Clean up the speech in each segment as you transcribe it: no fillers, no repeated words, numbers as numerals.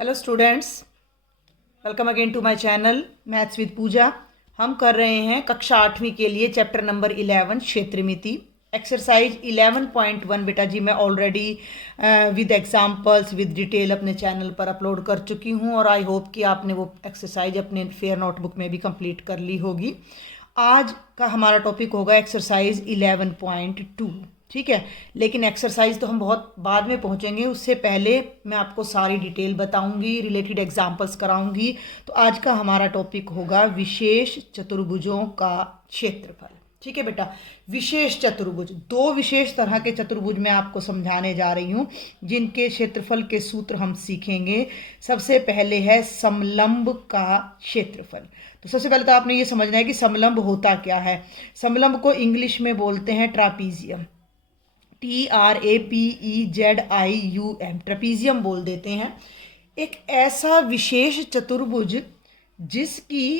Hello students, welcome again to my channel maths with Pooja. हम कर रहे हैं कक्षा 8वीं के लिए चैप्टर नंबर 11 क्षेत्रमिति एक्सरसाइज 11.1। बेटा जी मैं already with examples with detail अपने चैनल पर अपलोड कर चुकी हूं और आई होप कि आपने वो एक्सरसाइज अपने फेयर नोटबुक में भी कंप्लीट कर ली होगी। आज का हमारा टॉपिक होगा एक्सरसाइज 11.2। ठीक है, लेकिन एक्सरसाइज तो हम बहुत बाद में पहुंचेंगे, उससे पहले मैं आपको सारी डिटेल बताऊंगी, रिलेटेड एग्जांपल्स कराऊंगी। तो आज का हमारा टॉपिक होगा विशेष चतुर्भुजों का क्षेत्रफल। ठीक है बेटा, विशेष चतुर्भुज, दो विशेष तरह के चतुर्भुज मैं आपको समझाने जा रही हूँ जिनके क्षेत्रफल के सूत्र हम सीखेंगे। सबसे पहले है समलंब का क्षेत्रफल। तो सबसे पहले तो आपने ये समझना है कि समलंब होता क्या है। समलंब को इंग्लिश में बोलते हैं ट्रापीजियम, TRAPEZIUM, ट्रेपीजियम बोल देते हैं। एक ऐसा विशेष चतुर्भुज जिसकी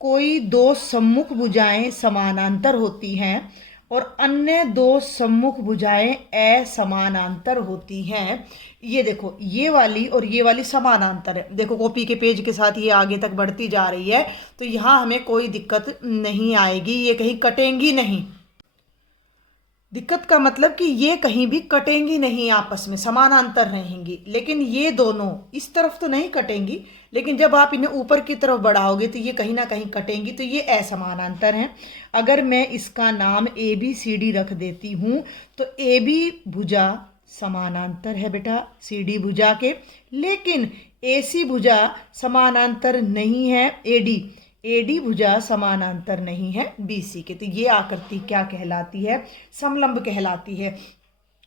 कोई दो सम्मुख भुजाएं समानांतर होती हैं और अन्य दो सम्मुख भुजाएं असमानांतर होती हैं। ये देखो, ये वाली और ये वाली समानांतर है। देखो कॉपी के पेज के साथ ये आगे तक बढ़ती जा रही है, तो यहाँ हमें कोई दिक्कत नहीं आएगी, ये कहीं कटेंगी नहीं। दिक्कत का मतलब कि ये कहीं भी कटेंगी नहीं, आपस में समानांतर रहेंगी। लेकिन ये दोनों इस तरफ तो नहीं कटेंगी, लेकिन जब आप इन्हें ऊपर की तरफ बढ़ाओगे तो ये कहीं ना कहीं कटेंगी, तो ये असमानांतर हैं। अगर मैं इसका नाम ABCD रख देती हूँ तो AB भुजा समानांतर है बेटा CD भुजा के, लेकिन AC भुजा समानांतर नहीं है AD भुजा समानांतर नहीं है BC के। तो ये आकृति क्या कहलाती है? समलंब कहलाती है।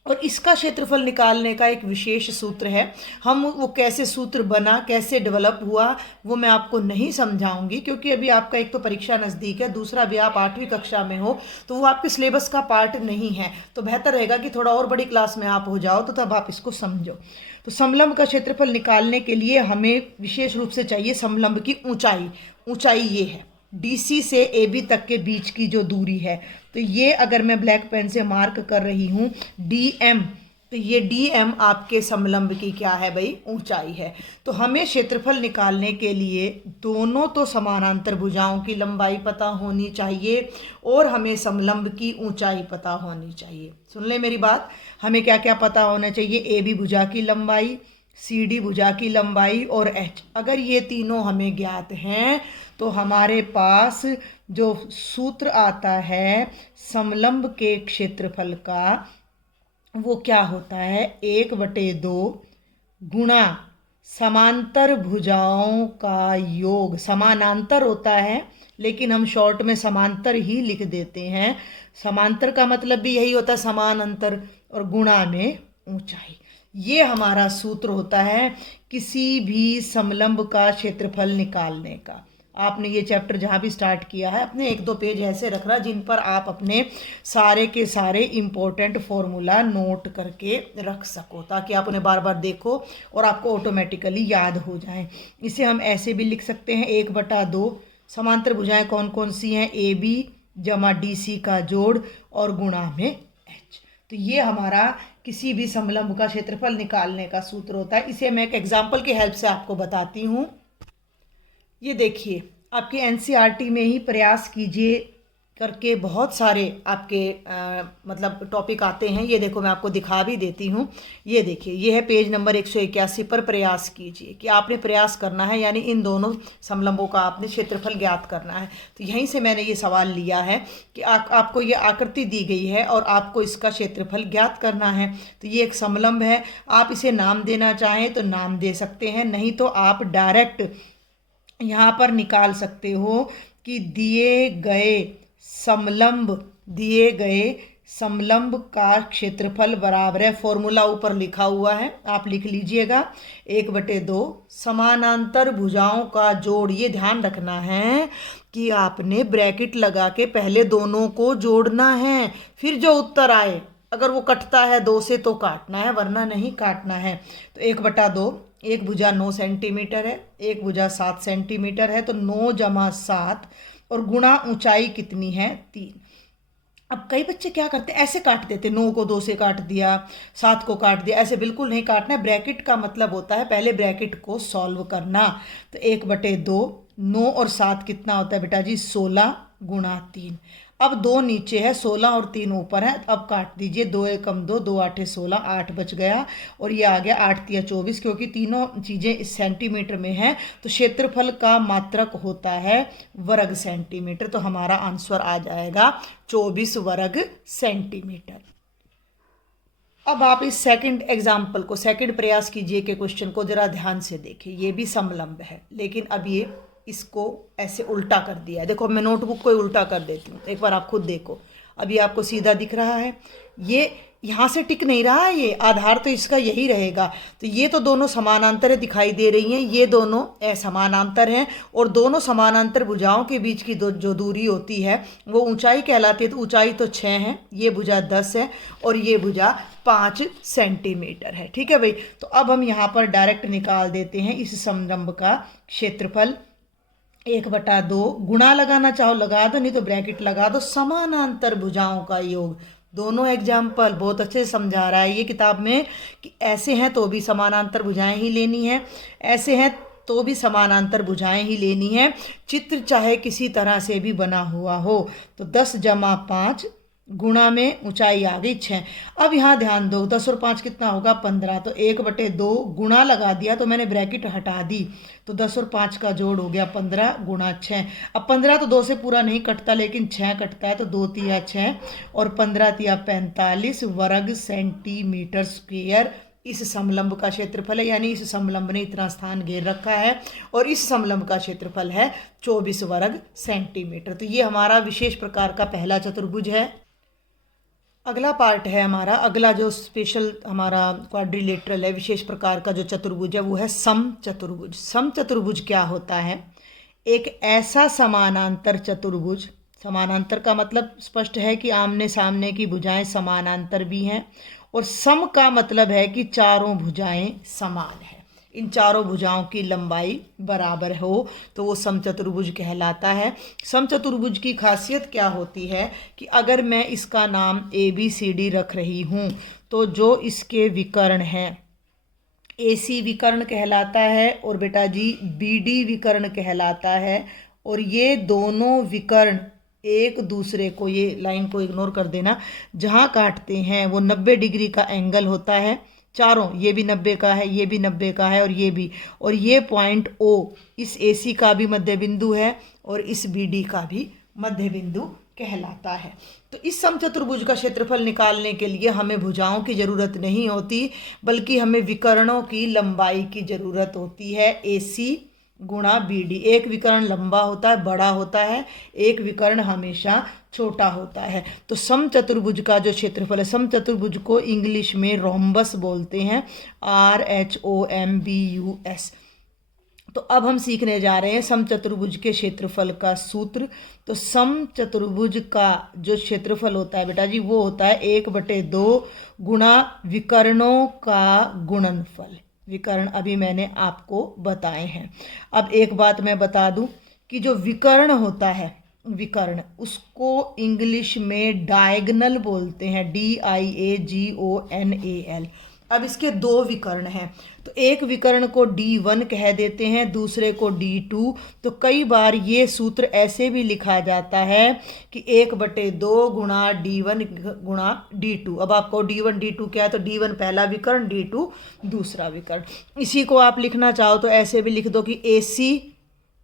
और इसका क्षेत्रफल निकालने का एक विशेष सूत्र है। हम वो कैसे सूत्र बना, कैसे डेवलप हुआ, वो मैं आपको नहीं समझाऊंगी, क्योंकि अभी आपका एक तो परीक्षा नज़दीक है, दूसरा भी आप 8वीं कक्षा में हो, तो वो आपके सिलेबस का पार्ट नहीं है। तो बेहतर रहेगा कि थोड़ा और बड़ी क्लास में आप हो जाओ, तो तब आप इसको समझो। तो समलंब का क्षेत्रफल निकालने के लिए हमें विशेष रूप से चाहिए समलंब की ऊंचाई। ऊंचाई ये है DC से AB तक के बीच की जो दूरी है। तो ये अगर मैं ब्लैक पेन से मार्क कर रही हूँ DM, तो ये DM आपके समलंब की क्या है भाई? ऊंचाई है। तो हमें क्षेत्रफल निकालने के लिए दोनों तो समानांतर भुजाओं की लंबाई पता होनी चाहिए और हमें समलंब की ऊंचाई पता होनी चाहिए। सुन ले मेरी बात, हमें क्या क्या पता होना चाहिए? AB भुजा की लंबाई, CD भुजा की लंबाई और H। अगर ये तीनों हमें ज्ञात हैं तो हमारे पास जो सूत्र आता है समलंब के क्षेत्रफल का, वो क्या होता है? 1/2 गुणा समांतर भुजाओं का योग। समानांतर होता है, लेकिन हम शॉर्ट में समांतर ही लिख देते हैं। समांतर का मतलब भी यही होता है, समान अंतर, और गुणा में ऊंचाई। ये हमारा सूत्र होता है किसी भी समलंब का क्षेत्रफल निकालने का। आपने ये चैप्टर जहाँ भी स्टार्ट किया है, अपने 1-2 पेज ऐसे रखना जिन पर आप अपने सारे के सारे इम्पोर्टेंट फॉर्मूला नोट करके रख सको, ताकि आप उन्हें बार बार देखो और आपको ऑटोमेटिकली याद हो जाए। इसे हम ऐसे भी लिख सकते हैं 1/2 समांतर भुजाएं कौन कौन सी हैं? AB जमा DC का जोड़ और गुणा में H। तो ये हमारा किसी भी समलंब का क्षेत्रफल निकालने का सूत्र होता है। इसे मैं एक एग्जाम्पल की हेल्प से आपको बताती हूँ। ये देखिए, आपके NCERT में ही प्रयास कीजिए करके बहुत सारे आपके मतलब टॉपिक आते हैं। ये देखो, मैं आपको दिखा भी देती हूँ। ये देखिए, ये है पेज नंबर 181 पर। प्रयास कीजिए कि आपने प्रयास करना है, यानी इन दोनों समलंबों का आपने क्षेत्रफल ज्ञात करना है। तो यहीं से मैंने ये सवाल लिया है कि आपको ये आकृति दी गई है और आपको इसका क्षेत्रफल ज्ञात करना है। तो ये एक समलंब है। आप इसे नाम देना चाहें तो नाम दे सकते हैं, नहीं तो आप डायरेक्ट यहाँ पर निकाल सकते हो कि दिए गए समलंब का क्षेत्रफल बराबर है, फॉर्मूला ऊपर लिखा हुआ है, आप लिख लीजिएगा, 1/2 समानांतर भुजाओं का जोड़। ये ध्यान रखना है कि आपने ब्रैकेट लगा के पहले दोनों को जोड़ना है, फिर जो उत्तर आए, अगर वो कटता है 2 से तो काटना है, वरना नहीं काटना है। तो 1/2, एक भुजा 9 सेंटीमीटर है, एक भुजा 7 सेंटीमीटर है, तो 9 + 7 और गुणा ऊंचाई कितनी है? 3। अब कई बच्चे क्या करते हैं, ऐसे काट देते, 9 को 2 से काट दिया, 7 को काट दिया। ऐसे बिल्कुल नहीं काटना है। ब्रैकेट का मतलब होता है पहले ब्रैकेट को सॉल्व करना। तो 1/2, 9 और 7 कितना होता है बेटा जी, 16 गुणा 3। अब 2 नीचे है, 16 और 3 ऊपर है। अब काट दीजिए, 2 एकम 2, 2 आठे 16, 8 बच गया। और ये आ गया 8 तिया 24, क्योंकि तीनों चीज़ें इस सेंटीमीटर में हैं। तो क्षेत्रफल का मात्रक होता है वर्ग सेंटीमीटर। तो हमारा आंसर आ जाएगा 24 वर्ग सेंटीमीटर। अब आप इस सेकंड एग्जाम्पल को, सेकंड प्रयास कीजिए के क्वेश्चन को जरा ध्यान से देखिए। ये भी समलंब है, लेकिन अब ये इसको ऐसे उल्टा कर दिया है। देखो मैं नोटबुक को उल्टा कर देती हूँ, एक बार आप खुद देखो। अब ये आपको सीधा दिख रहा है, ये यहाँ से टिक नहीं रहा है, ये आधार तो इसका यही रहेगा। तो ये तो दोनों समानांतर दिखाई दे रही हैं, ये दोनों असमानांतर हैं। और दोनों समानांतर भुजाओं के बीच की जो दूरी होती है वो ऊंचाई कहलाती है। तो ऊंचाई तो 6 है, ये भुजा 10 है और ये भुजा 5 सेंटीमीटर है। ठीक है भाई। तो अब हम यहाँ पर डायरेक्ट निकाल देते हैं इस समलंब का क्षेत्रफल। 1/2, गुणा लगाना चाहो लगा दो, नहीं तो ब्रैकेट लगा दो, समानांतर भुजाओं का योग। दोनों एग्जाम्पल बहुत अच्छे से समझा रहा है ये किताब में कि ऐसे हैं तो भी समानांतर भुजाएं ही लेनी है, ऐसे हैं तो भी समानांतर भुजाएं ही लेनी है, चित्र चाहे किसी तरह से भी बना हुआ हो। तो 10 जमा 5 गुणा में ऊंचाई आ गई 6। अब यहाँ ध्यान दो, 10 और 5 कितना होगा 15। तो 1/2 गुणा लगा दिया, तो मैंने ब्रैकेट हटा दी। तो 10 और 5 का जोड़ हो गया 15 गुणा 6। अब 15 तो 2 से पूरा नहीं कटता, लेकिन 6 कटता है। तो 2 तिया 6 और 15 तिया 45 वर्ग सेंटीमीटर स्क्वेयर इस समलंब का क्षेत्रफल है। यानी इस समलंब ने इतना स्थान घेर रखा है और इस समलंब का क्षेत्रफल है 24 वर्ग सेंटीमीटर। तो ये हमारा विशेष प्रकार का पहला चतुर्भुज है। अगला पार्ट है हमारा, अगला जो स्पेशल हमारा क्वाड्रिलेटरल है, विशेष प्रकार का जो चतुर्भुज है, वो है समचतुर्भुज। समचतुर्भुज क्या होता है? एक ऐसा समानांतर चतुर्भुज, समानांतर का मतलब स्पष्ट है कि आमने सामने की भुजाएं समानांतर भी हैं, और सम का मतलब है कि चारों भुजाएं समान हैं, इन चारों भुजाओं की लंबाई बराबर हो, तो वो समचतुर्भुज कहलाता है। समचतुर्भुज की खासियत क्या होती है कि अगर मैं इसका नाम ABCD रख रही हूँ, तो जो इसके विकर्ण हैं, AC विकर्ण कहलाता है और बेटा जी BD विकर्ण कहलाता है। और ये दोनों विकर्ण एक दूसरे को, ये लाइन को इग्नोर कर देना, जहाँ काटते हैं वो 90 डिग्री का एंगल होता है चारों। ये भी 90 का है, ये भी 90 का है और ये भी। और ये पॉइंट O इस AC का भी मध्य बिंदु है और इस BD का भी मध्य बिंदु कहलाता है। तो इस समचतुर्भुज का क्षेत्रफल निकालने के लिए हमें भुजाओं की जरूरत नहीं होती, बल्कि हमें विकर्णों की लंबाई की जरूरत होती है, AC गुणा BD। एक विकर्ण लंबा होता है, बड़ा होता है, एक विकर्ण हमेशा छोटा होता है। तो समचतुर्भुज का जो क्षेत्रफल है, समचतुर्भुज को इंग्लिश में रोम्बस बोलते हैं, RHOMBUS। तो अब हम सीखने जा रहे हैं समचतुर्भुज के क्षेत्रफल का सूत्र। तो समचतुर्भुज का जो क्षेत्रफल होता है बेटा जी, वो होता है 1/2 गुणा विकर्णों का गुणनफल। विकर्ण अभी मैंने आपको बताए हैं। अब एक बात मैं बता दूं कि जो विकर्ण होता है, विकर्ण, उसको इंग्लिश में डायगोनल बोलते हैं, DIAGONAL। अब इसके 2 विकर्ण हैं, तो एक विकर्ण को D1 कह देते हैं, दूसरे को D2। तो कई बार ये सूत्र ऐसे भी लिखा जाता है कि 1/2 गुणा D1 गुणा D2। अब आपको D1 D2 क्या है, तो D1 पहला विकर्ण, D2 दूसरा विकर्ण। इसी को आप लिखना चाहो तो ऐसे भी लिख दो कि AC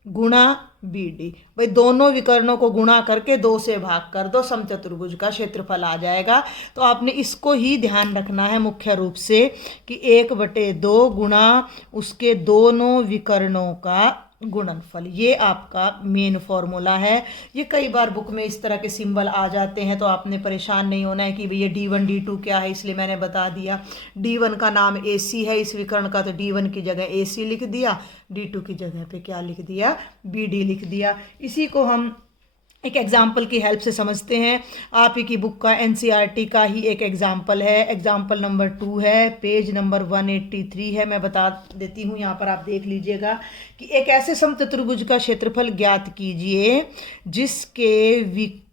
गुणा BD। भाई दोनों विकर्णों को गुणा करके 2 से भाग कर दो, समचतुर्भुज का क्षेत्रफल आ जाएगा। तो आपने इसको ही ध्यान रखना है मुख्य रूप से कि 1/2 गुणा उसके दोनों विकर्णों का गुणनफल, ये आपका मेन फॉर्मूला है। ये कई बार बुक में इस तरह के सिंबल आ जाते हैं, तो आपने परेशान नहीं होना है कि भैया D1 D2 क्या है, इसलिए मैंने बता दिया। D1 का नाम AC है इस विकर्ण का, तो D1 की जगह AC लिख दिया, D2 की जगह पे क्या लिख दिया, BD लिख दिया। इसी को हम एक एग्जाम्पल की हेल्प से समझते हैं। आप ही की बुक का NCERT का ही एक एग्जाम्पल है, एग्जाम्पल नंबर 2 है, पेज नंबर 183 है। मैं बता देती हूँ, यहाँ पर आप देख लीजिएगा कि एक ऐसे समचतुर्भुज का क्षेत्रफल ज्ञात कीजिए जिसके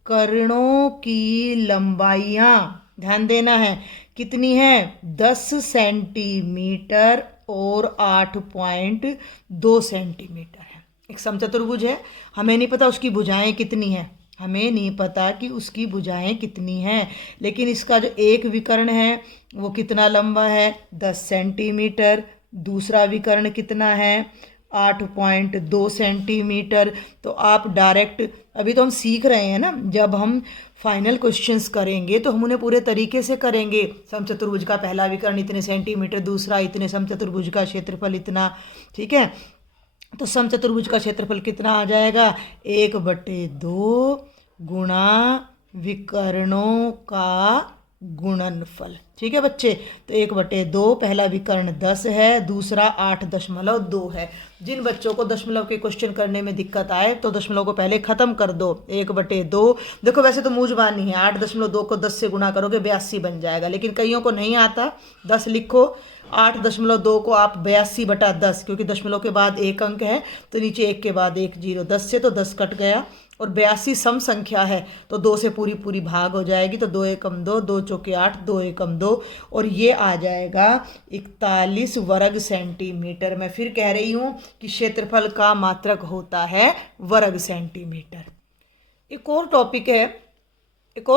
कर्णों की लंबाइयाँ, ध्यान देना है, कितनी है? 10 सेंटीमीटर और 8.2 सेंटीमीटर है। एक समचतुर्भुज है, हमें नहीं पता उसकी भुजाएं कितनी हैं, हमें नहीं पता कि उसकी भुजाएं कितनी हैं, लेकिन इसका जो एक विकर्ण है वो कितना लंबा है? 10 सेंटीमीटर। दूसरा विकर्ण कितना है? 8.2 सेंटीमीटर। तो आप डायरेक्ट, अभी तो हम सीख रहे हैं ना, जब हम फाइनल क्वेश्चंस करेंगे तो हम उन्हें पूरे तरीके से करेंगे। समचतुर्भुज का पहला विकर्ण इतने सेंटीमीटर, दूसरा इतने, समचतुर्भुज का क्षेत्रफल इतना, ठीक है। तो समचतुर्भुज का क्षेत्रफल कितना आ जाएगा? 1/2 गुणा विकर्णों का गुणनफल, ठीक है बच्चे। तो 1/2, पहला विकर्ण 10 है, दूसरा 8.2 है। जिन बच्चों को दशमलव के क्वेश्चन करने में दिक्कत आए तो दशमलव को पहले खत्म कर दो। 1/2, देखो वैसे तो मूंजबानी है, 8.2 को 10 से गुणा करोगे 82 बन जाएगा, लेकिन कईयों को नहीं आता, 10 लिखो। 8.2 को आप 82/10, क्योंकि दशमलव के बाद एक अंक है तो नीचे एक के बाद एक जीरो, 10 से तो 10 कट गया, और 82 सम संख्या है तो 2 से पूरी पूरी भाग हो जाएगी, तो 2 एकम 2, 2 चौके 8, 2 एकम 2, और ये आ जाएगा 41 वर्ग सेंटीमीटर। मैं फिर कह रही हूँ कि क्षेत्रफल का मात्रक होता है वर्ग सेंटीमीटर। एक और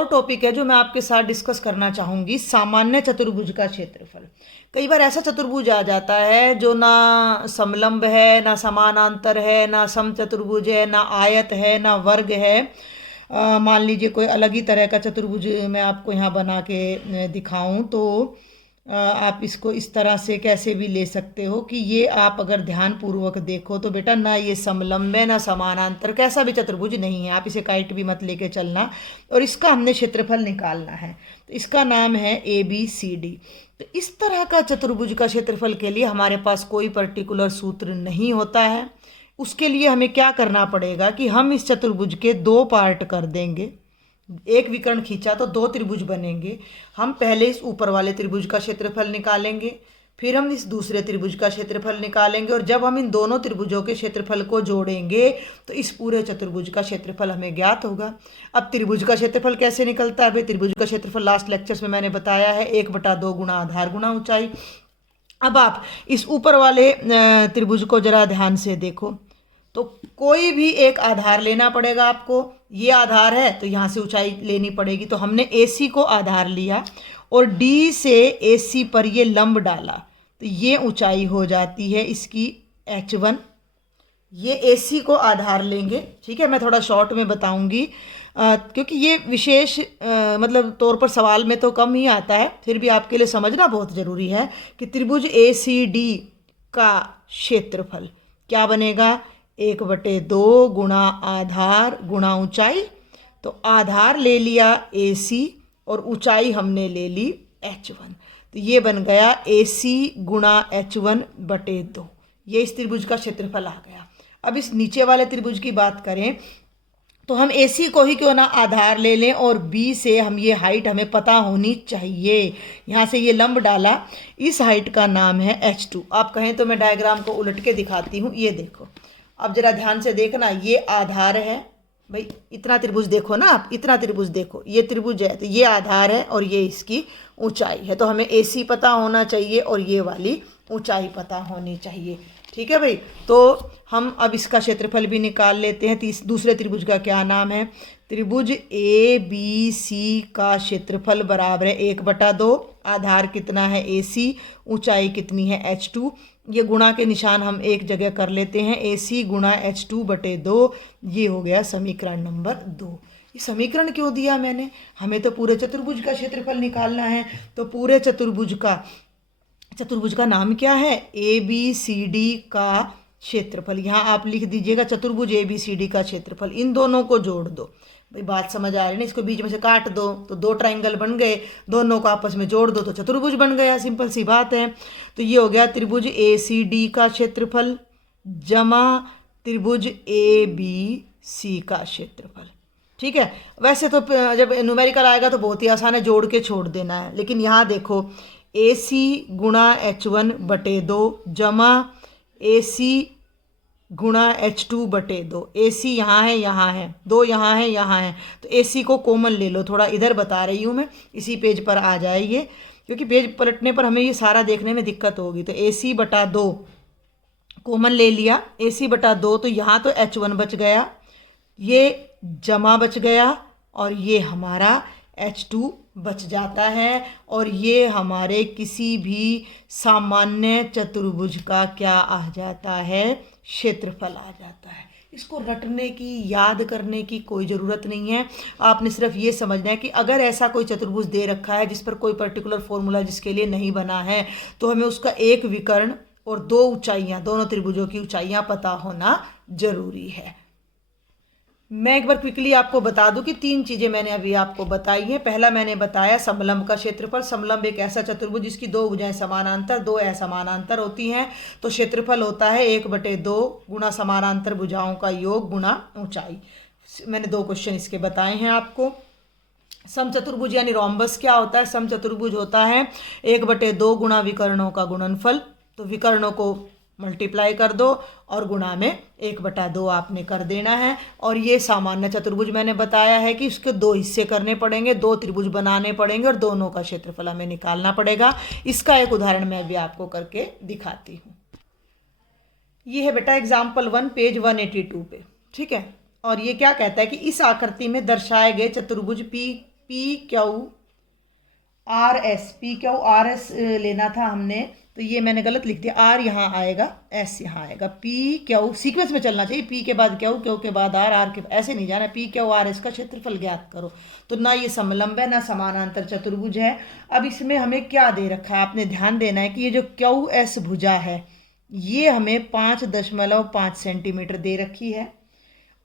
टॉपिक है जो मैं आपके साथ डिस्कस करना चाहूँगी, सामान्य चतुर्भुज का क्षेत्रफल। कई बार ऐसा चतुर्भुज आ जाता है जो ना समलंब है, ना समानांतर है, ना समचतुर्भुज है, ना आयत है, ना वर्ग है। मान लीजिए कोई अलग ही तरह का चतुर्भुज मैं आपको यहाँ बना के दिखाऊं तो आप इसको इस तरह से कैसे भी ले सकते हो कि ये आप अगर ध्यान पूर्वक देखो तो बेटा ना ये समलंब है ना समानांतर, कैसा भी चतुर्भुज नहीं है, आप इसे काइट भी मत लेके चलना। और इसका हमने क्षेत्रफल निकालना है, तो इसका नाम है ABCD। तो इस तरह का चतुर्भुज का क्षेत्रफल के लिए हमारे पास कोई पर्टिकुलर सूत्र नहीं होता है। उसके लिए हमें क्या करना पड़ेगा कि हम इस चतुर्भुज के 2 पार्ट कर देंगे। एक विकर्ण खींचा तो 2 त्रिभुज बनेंगे। हम पहले इस ऊपर वाले त्रिभुज का क्षेत्रफल निकालेंगे, फिर हम इस दूसरे त्रिभुज का क्षेत्रफल निकालेंगे, और जब हम इन दोनों त्रिभुजों के क्षेत्रफल को जोड़ेंगे तो इस पूरे चतुर्भुज का क्षेत्रफल हमें ज्ञात होगा। अब त्रिभुज का क्षेत्रफल कैसे निकलता है भाई? त्रिभुज का क्षेत्रफल लास्ट लेक्चर्स में मैंने बताया है, 1/2 गुणा आधार गुणा ऊंचाई। अब आप इस ऊपर वाले त्रिभुज को जरा ध्यान से देखो, तो कोई भी एक आधार लेना पड़ेगा आपको। ये आधार है तो यहाँ से ऊंचाई लेनी पड़ेगी, तो हमने AC को आधार लिया और D से AC पर ये लंब डाला, तो ये ऊंचाई हो जाती है इसकी H1। ये AC को आधार लेंगे, ठीक है, मैं थोड़ा शॉर्ट में बताऊंगी क्योंकि ये विशेष मतलब तौर पर सवाल में तो कम ही आता है, फिर भी आपके लिए समझना बहुत ज़रूरी है कि त्रिभुज ACD का क्षेत्रफल क्या बनेगा? 1/2 गुणा आधार गुणा ऊंचाई। तो आधार ले लिया AC और ऊंचाई हमने ले ली H1, तो ये बन गया AC गुणा H1/2। ये इस त्रिभुज का क्षेत्रफल आ गया। अब इस नीचे वाले त्रिभुज की बात करें तो हम AC को ही क्यों ना आधार ले लें, और B से हम ये हाइट हमें पता होनी चाहिए। यहाँ से ये लंब डाला, इस हाइट का नाम है H2। आप कहें तो मैं डायग्राम को उलट के दिखाती हूँ, ये देखो। अब जरा ध्यान से देखना, ये आधार है भाई, इतना त्रिभुज देखो ना आप, इतना त्रिभुज देखो, ये त्रिभुज है तो ये आधार है और ये इसकी ऊंचाई है, तो हमें AC पता होना चाहिए और ये वाली ऊंचाई पता होनी चाहिए, ठीक है भाई। तो हम अब इसका क्षेत्रफल भी निकाल लेते हैं। दूसरे त्रिभुज का क्या नाम है? त्रिभुज ABC का क्षेत्रफल बराबर है 1/2, आधार कितना है AC, ऊंचाई कितनी है H2। ये गुणा के निशान हम एक जगह कर लेते हैं, AC गुणा H2/2। ये हो गया समीकरण नंबर 2। ये समीकरण क्यों दिया मैंने? हमें तो पूरे चतुर्भुज का क्षेत्रफल निकालना है, तो पूरे चतुर्भुज का नाम क्या है? ABCD का क्षेत्रफल। यहाँ आप लिख दीजिएगा चतुर्भुज ABCD का क्षेत्रफल। इन दोनों को जोड़ दो भाई, बात समझ आ रही है ना? इसको बीच में से काट दो तो 2 ट्रायंगल बन गए, दोनों को आपस में जोड़ दो तो चतुर्भुज बन गया, सिंपल सी बात है। तो ये हो गया त्रिभुज ACD का क्षेत्रफल जमा त्रिभुज ABC का क्षेत्रफल, ठीक है। वैसे तो जब न्यूमेरिकल आएगा तो बहुत ही आसान है, जोड़ के छोड़ देना है, लेकिन यहाँ देखो AC गुणा H1/2 जमा AC गुणा H2/2। AC यहाँ है, 2 यहाँ है, तो AC को कॉमन ले लो। थोड़ा इधर बता रही हूँ मैं, इसी पेज पर आ जाइए, क्योंकि पेज पलटने पर हमें ये सारा देखने में दिक्कत होगी। तो AC/2 कॉमन ले लिया, AC/2, तो यहाँ तो H1 बच गया, ये जमा बच गया, और ये हमारा H2 बच जाता है। और ये हमारे किसी भी सामान्य चतुर्भुज का क्या आ जाता है? क्षेत्रफल आ जाता है। इसको रटने की, याद करने की कोई ज़रूरत नहीं है। आपने सिर्फ ये समझना है कि अगर ऐसा कोई चतुर्भुज दे रखा है जिस पर कोई पर्टिकुलर फॉर्मूला जिसके लिए नहीं बना है, तो हमें उसका एक विकर्ण और 2 ऊंचाइयाँ, दोनों त्रिभुजों की ऊंचाइयाँ पता होना जरूरी है। मैं एक बार क्विकली आपको बता दूं कि 3 चीज़ें मैंने अभी आपको बताई हैं। पहला मैंने बताया समलंब का क्षेत्रफल। समलंब एक ऐसा चतुर्भुज जिसकी 2 भुजाएं समानांतर, 2 असमानांतर होती हैं, तो क्षेत्रफल होता है 1/2 गुणा समानांतर भुजाओं का योग गुणा ऊंचाई। मैंने 2 क्वेश्चन इसके बताए हैं आपको। समचतुर्भुज यानी रोम्बस क्या होता है? समचतुर्भुज होता है 1/2 गुणा विकर्णों का गुणनफल। तो विकर्णों को मल्टीप्लाई कर दो और गुणा में 1/2 आपने कर देना है। और ये सामान्य चतुर्भुज मैंने बताया है कि उसके 2 हिस्से करने पड़ेंगे, 2 त्रिभुज बनाने पड़ेंगे और दोनों का क्षेत्रफल हमें निकालना पड़ेगा। इसका एक उदाहरण मैं अभी आपको करके दिखाती हूँ। ये है बेटा एग्जाम्पल 1 पेज 182 पे, ठीक है। और ये क्या कहता है कि इस आकृति में दर्शाए गए चतुर्भुज PQRS लेना था हमने, तो ये मैंने गलत लिख दिया। R यहाँ आएगा, S यहाँ आएगा। PQ सीक्वेंस में चलना चाहिए, P के बाद Q, Q के बाद R के ऐसे नहीं जाना। PQRS का क्षेत्रफल ज्ञात करो। तो ना ये समलंब है ना समानांतर चतुर्भुज है। अब इसमें हमें क्या दे रखा है? आपने ध्यान देना है कि ये जो QS भुजा है ये हमें 5.5 सेंटीमीटर दे रखी है।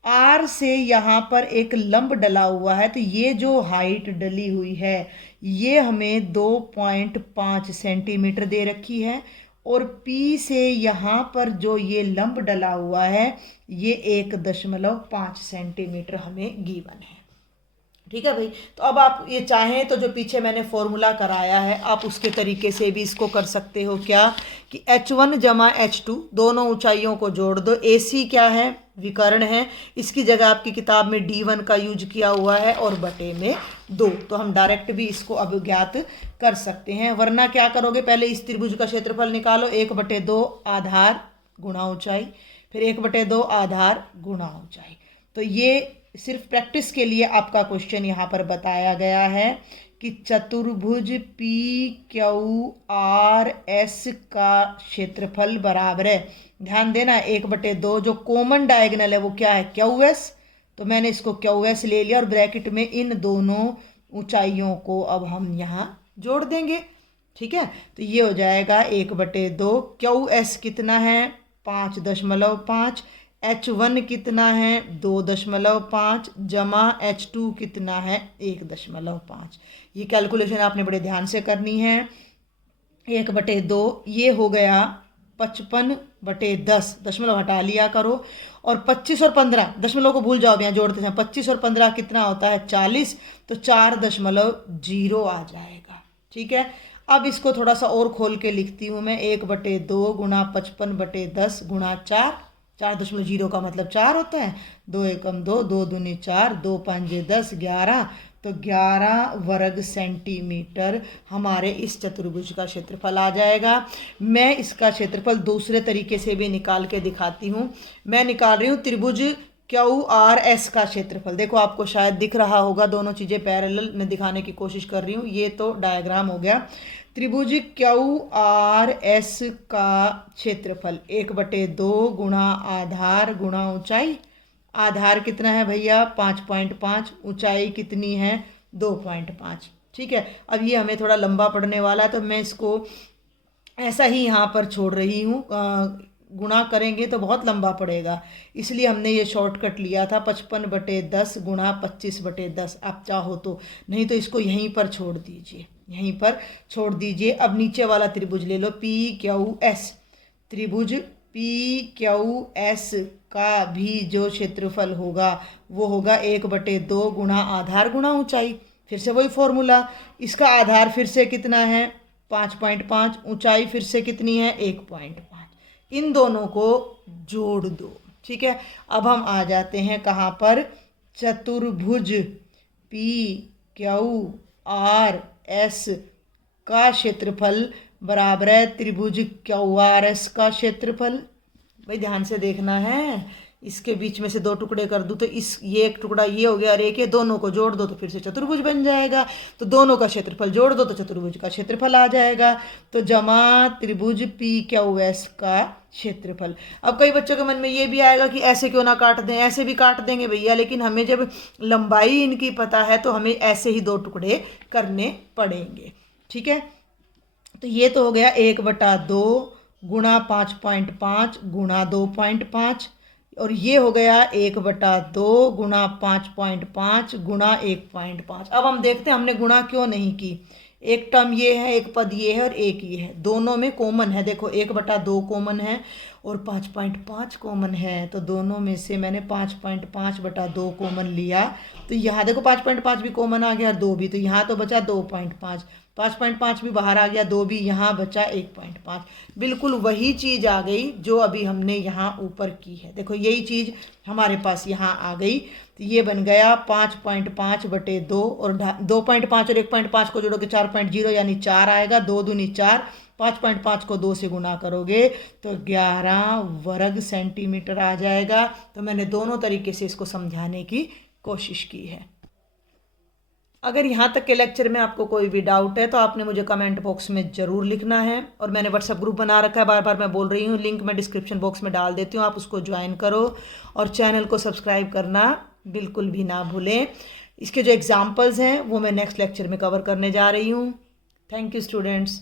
R से यहाँ पर एक लंब डला हुआ है, तो ये जो हाइट डली हुई है ये हमें 2.5 सेंटीमीटर दे रखी है। और P से यहाँ पर जो ये लंब डला हुआ है ये 1.5 सेंटीमीटर हमें गिवन है। ठीक है भाई। तो अब आप ये चाहें तो जो पीछे मैंने फॉर्मूला कराया है आप उसके तरीके से भी इसको कर सकते हो। क्या कि H1 जमा H2 दोनों ऊंचाइयों को जोड़ दो। AC क्या है? विकर्ण है। इसकी जगह आपकी किताब में D1 का यूज किया हुआ है और बटे में 2, तो हम डायरेक्ट भी इसको अब ज्ञात कर सकते हैं। वरना क्या करोगे? पहले इस त्रिभुज का क्षेत्रफल निकालो, 1/2 आधार गुणा ऊंचाई, फिर 1/2 आधार गुणा ऊंचाई। तो ये सिर्फ प्रैक्टिस के लिए आपका क्वेश्चन यहाँ पर बताया गया है कि चतुर्भुज PQRS का क्षेत्रफल बराबर है। ध्यान देना 1/2 जो कॉमन डायगोनल है वो क्या है? QS। तो मैंने इसको QS ले लिया और ब्रैकेट में इन दोनों ऊंचाइयों को अब हम यहाँ जोड़ देंगे। ठीक है, तो ये हो जाएगा 1/2। QS कितना है? 5.5। H1 कितना है? 2.5 जमा H2 कितना है? 1.5। ये कैलकुलेशन आपने बड़े ध्यान से करनी है। 1/2 ये हो गया 55/10, दशमलव हटा लिया करो। और 25 और 15 दशमलव को भूल जाओ, यहाँ जोड़ते हैं। 25 और 15 कितना होता है? 40, तो 4.0 आ जाएगा। ठीक है, अब इसको थोड़ा सा और खोल के लिखती हूँ मैं। 1/2 गुणा 55/10 गुणा 4.0 का मतलब 4 होता है। 2 एकम 2, 2 दूनी 4, 2 पंजे 10, 11, तो 11 वर्ग सेंटीमीटर हमारे इस चतुर्भुज का क्षेत्रफल आ जाएगा। मैं इसका क्षेत्रफल दूसरे तरीके से भी निकाल के दिखाती हूँ। मैं निकाल रही हूँ त्रिभुज QRS का क्षेत्रफल। देखो आपको शायद दिख रहा होगा, दोनों चीज़ें पैरेलल में दिखाने की कोशिश कर रही हूँ। ये तो डायग्राम हो गया। त्रिभुज QRS का क्षेत्रफल 1/2 गुणा आधार गुणा ऊंचाई। आधार कितना है भैया? 5.5। ऊंचाई कितनी है? 2.5। ठीक है, अब ये हमें थोड़ा लंबा पड़ने वाला है तो मैं इसको ऐसा ही यहाँ पर छोड़ रही हूँ। गुणा करेंगे तो बहुत लंबा पड़ेगा, इसलिए हमने ये शॉर्टकट लिया था 55/10 गुणा 25/10। आप चाहो तो, नहीं तो इसको यहीं पर छोड़ दीजिए, यहीं पर छोड़ दीजिए। अब नीचे वाला त्रिभुज ले लो PQS। त्रिभुज PQS का भी जो क्षेत्रफल होगा वो होगा 1/2 गुणा आधार गुणा ऊंचाई। फिर से वही फॉर्मूला। इसका आधार फिर से कितना है? 5.5। ऊंचाई फिर से कितनी है? 1.5। इन दोनों को जोड़ दो। ठीक है, अब हम आ जाते हैं कहाँ पर, चतुर्भुज पी क्यू आर एस का क्षेत्रफल बराबर है त्रिभुज क्यू आर एस का क्षेत्रफल। भाई ध्यान से देखना है, इसके बीच में से दो टुकड़े कर दूँ तो इस ये एक टुकड़ा ये हो गया और एक ये, दोनों को जोड़ दो तो फिर से चतुर्भुज बन जाएगा। तो दोनों का क्षेत्रफल जोड़ दो तो चतुर्भुज का क्षेत्रफल आ जाएगा। तो जमा त्रिभुज पी क्यू एस का क्षेत्रफल। अब कई बच्चों के मन में ये भी आएगा कि ऐसे क्यों ना काट दें, ऐसे भी काट देंगे भैया, लेकिन हमें जब लंबाई इनकी पता है तो हमें ऐसे ही दो टुकड़े करने पड़ेंगे। ठीक है, तो ये तो हो गया 1/2 गुणा 5.5 गुणा 2.5, और ये हो गया 1/2 गुणा 5.5 गुणा 1.5। अब हम देखते हैं हमने गुणा क्यों नहीं की। एक टर्म ये है, एक पद ये है और एक ये है, दोनों में कॉमन है। देखो 1/2 कॉमन है और 5.5 कॉमन है, तो दोनों में से मैंने 5.5/2 कॉमन लिया। तो यहाँ देखो 5.5 भी कॉमन आ गया और 2 भी, तो यहाँ तो बचा 2.5, 5.5 भी बाहर आ गया, 2 भी, यहाँ बचा 1.5। बिल्कुल वही चीज़ आ गई जो अभी हमने यहाँ ऊपर की है। देखो यही चीज़ हमारे पास यहाँ आ गई। तो ये बन गया 5.5/2 और 2.5 और 1.5 को जोड़ोगे 4.0 यानी 4 आएगा। 2 दूनी 4, 5.5 को 2 से गुना करोगे तो 11 वर्ग सेंटीमीटर आ जाएगा। तो मैंने दोनों तरीके से इसको समझाने की कोशिश की है। अगर यहाँ तक के लेक्चर में आपको कोई भी डाउट है तो आपने मुझे कमेंट बॉक्स में ज़रूर लिखना है। और मैंने व्हाट्सएप ग्रुप बना रखा है, बार बार मैं बोल रही हूँ, लिंक मैं डिस्क्रिप्शन बॉक्स में डाल देती हूँ, आप उसको ज्वाइन करो और चैनल को सब्सक्राइब करना बिल्कुल भी ना भूलें। इसके जो एग्जाम्पल्स हैं वो मैं नेक्स्ट लेक्चर में कवर करने जा रही हूँ। Thank you students.